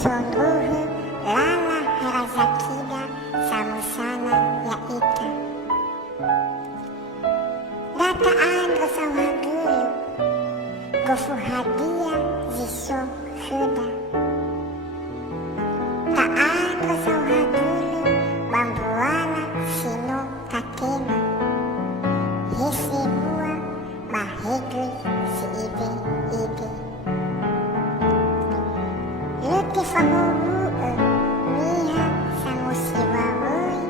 sondruhu lala harazakida samusana ya ita. Dataan rosawagulu gofu hadia ziso huda. Taan rosawagulu bambuala sino katena. Hesebua mahegri si ide. Lutifahulu miha samusiwawui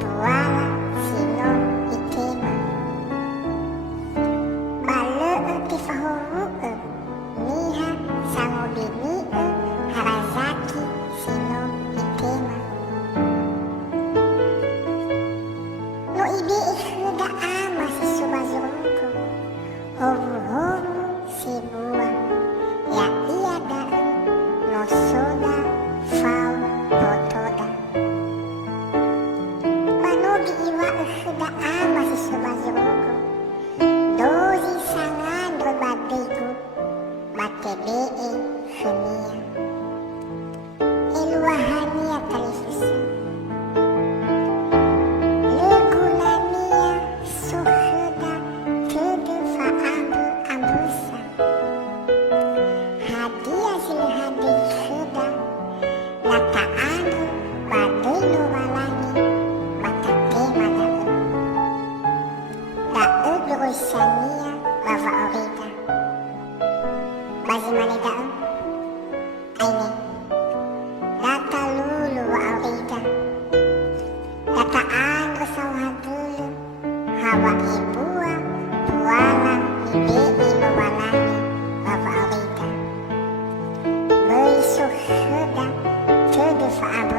tuala sino itema. Balu lutifahulu miha samubini harazaki sino itema. No ibi ikhuda ama si subazurunku hovu sibua ya iya da'u no soda fau botoda. Banogi iwa ikhuda ama si subazurunku dozi sangandro badiku batebee khumia eluahania talifisa legunania suhuda tudu fa'abu ambusa hadia silhadi khuda lata'anu badinu walani batatema da'u berusania bawa orida bazimani da'u aini data lulu wa orida dataan resawagulu hawa ibua buala ibei no walani bawa orida beisuh huda tudu fa'abu